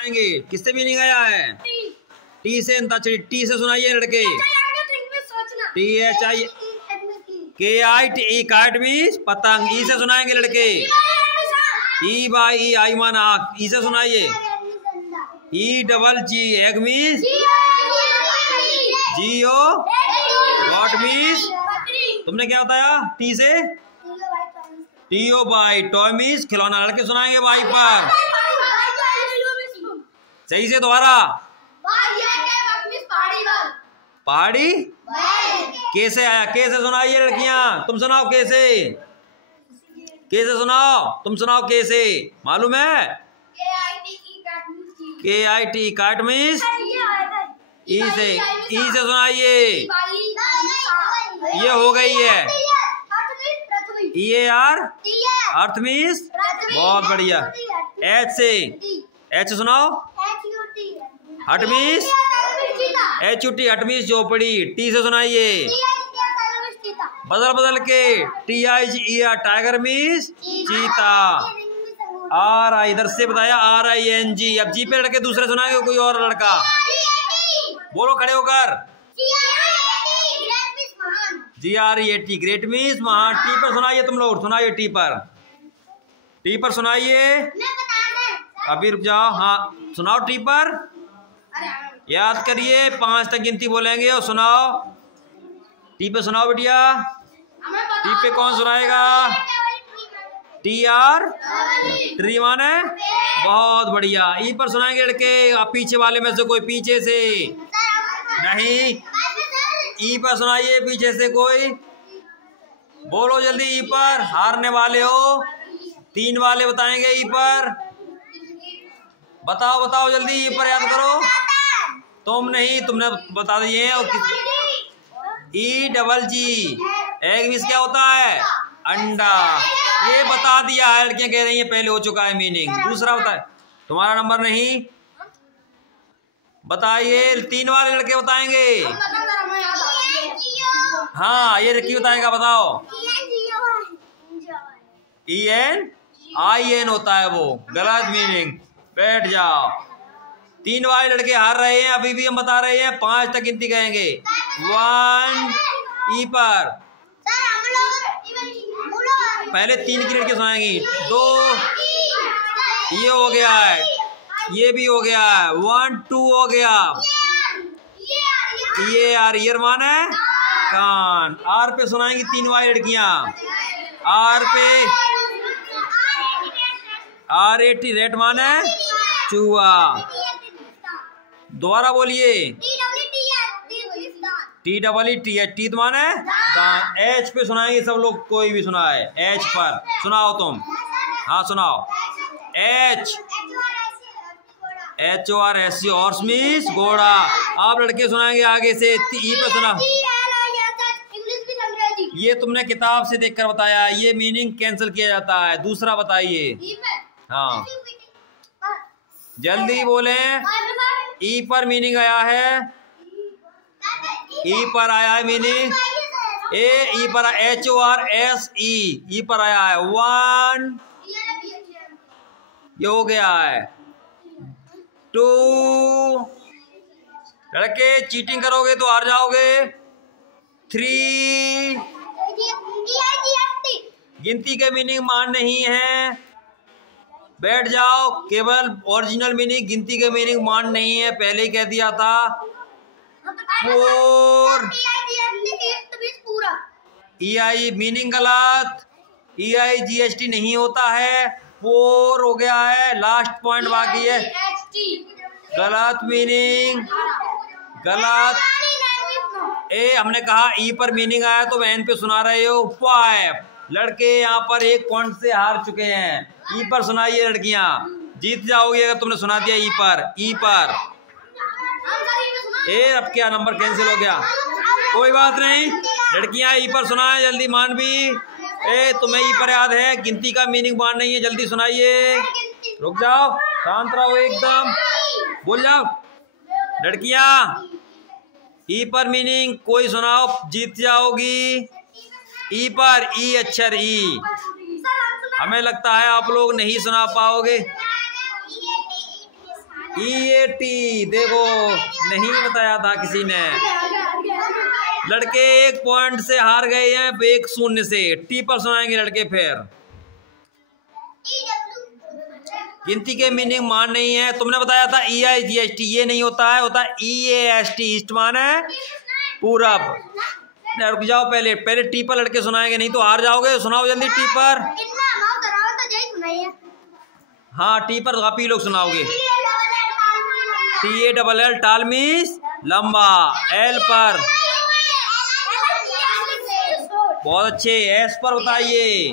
आएंगे। किससे मीनिंग आया है? टी से अंताक्षरी। टी से सुनाइए लड़के। THI काट मीन्स पतंग। ई से सुनाएंगे लड़के। ई बाई ई आई मान आँख। ई से सुनाइए। EGG egg means GO got means. तुमने क्या बताया? टी से TO बाई टॉय मीन्स खिलौना। लड़के सुनाएंगे बाई पर। सही से दोबारा। पहाड़ी। कैसे आया? कैसे सुनाइए लड़कियां। तुम सुनाओ कैसे। कैसे सुनाओ। तुम सुनाओ कैसे। मालूम है? KIT काट मीन्स ई से सुनाइए। ये हो गई है। EAR अर्थ मीन्स। बहुत बढ़िया। H से H सुनाओ। हट मीन्स HUT हट मीन्स झोपड़ी। T से सुनाइए। बदल बदल के TIGER टाइगर मीन्स चीता। RI इधर से बताया RING। अब जी पे लड़के दूसरे सुनाएंगे कोई और लड़का। बोलो खड़े होकर। GREAT ग्रेट मीन्स महान। टी पर सुनाइए तुम लोग। सुनाइए टी पर। टी पर सुनाइए। अभी रुक जाओ। हाँ सुनाओ टी पर। याद करिए 5 तक गिनती बोलेंगे और सुनाओ। टी पे सुनाओ बिटिया। टी पे कौन सुनाएगा? TR ट्री माने बहुत बढ़िया। ई पर सुनाएंगे लड़के। आप पीछे वाले में से कोई पीछे से नहीं। ई पर सुनाइए पीछे से कोई। बोलो जल्दी ई पर। हारने वाले हो। 3 वाले बताएंगे ई पर। बताओ बताओ जल्दी ई पर याद करो। तुम नहीं, तुमने बता दिए। EGG एग मीन्स क्या होता है? अंडा। ये बता दिया है। लड़कियां कह रही हैं पहले हो चुका है मीनिंग। दूसरा बताए। तुम्हारा नंबर नहीं। बताइए 3 वाले लड़के बताएंगे। हाँ ये रखी बताएगा। बताओ। ENIN होता है वो। गलत मीनिंग। बैठ जाओ। 3 वाले लड़के हार रहे हैं। अभी भी हम बता रहे हैं। 5 तक गिनती कहेंगे। 1 ई पर। पहले 3 की लड़के सुनाएंगी। 2 ये हो गया है। ये भी हो गया है। 1 2 हो गया। ये ईयर मान है कान। R पे सुनाएंगी 3 वाली लड़कियां। R पे RAT रेट मान है चूहा। दोबारा बोलिए। TEET टीथ माने दांत। H पे सुनाएंगे सब लोग। कोई भी सुनाए। H पर सुनाओ तुम। हाँ सुनाओ। H HORSE हॉर्स मीन्स घोड़ा। आप लड़के सुनाएंगे आगे से। ई पे सुना। ये तुमने किताब से देखकर बताया। ये मीनिंग कैंसिल किया जाता है। दूसरा बताइए। हाँ जल्दी बोले। ई पर मीनिंग आया है। ई पर आया है मीनिंग। ई पर HORSE ई पर आया है। 1 ये हो गया है। 2 लड़के चीटिंग करोगे तो हार जाओगे। 3 गिनती के मीनिंग मान नहीं है। बैठ जाओ। केवल ओरिजिनल मीनिंग। गिनती के मीनिंग मान नहीं है। पहले ही कह दिया था। 4 EI मीनिंग गलत। EIGST नहीं होता है। 4 हो गया है। लास्ट पॉइंट बाकी है। गलत मीनिंग। गलत। हमने कहा ई पर मीनिंग आया तो N पे सुना रहे हो। 5 लड़के यहाँ पर 1 पॉइंट से हार चुके हैं। ई पर सुनाइए लड़कियां। जीत जाओगे अगर तुमने सुना दिया ई पर। ई पर। अब क्या नंबर कैंसिल हो गया। कोई बात नहीं। लड़कियां ई पर सुनाए जल्दी। मानवी तुम्हें ई पर याद है। गिनती का मीनिंग मान नहीं है। जल्दी सुनाइए। रुक जाओ। शांत रहो एकदम। बोल जाओ लड़कियां। ई पर मीनिंग कोई सुनाओ। जीत जाओगी। ई पर ई अक्षर ई। हमें लगता है आप लोग नहीं सुना पाओगे। EAT। देखो नहीं बताया था किसी ने। लड़के 1 पॉइंट से हार गए हैं, 1-0 से। टी पर सुनाएंगे लड़के फिर। गिनती के मीनिंग मान नहीं है। तुमने बताया था EIGHT, ये नहीं होता है, होता है EAST। ईस्ट मान है पूरब। रुक जाओ, पहले टी पर लड़के सुनाएंगे, नहीं तो हार जाओगे। सुनाओ जल्दी टी पर। हाँ टी पर काफी लोग सुनाओगे। TALL टाल मीन्स लंबा। L पर बहुत अच्छे। S पर बताइए।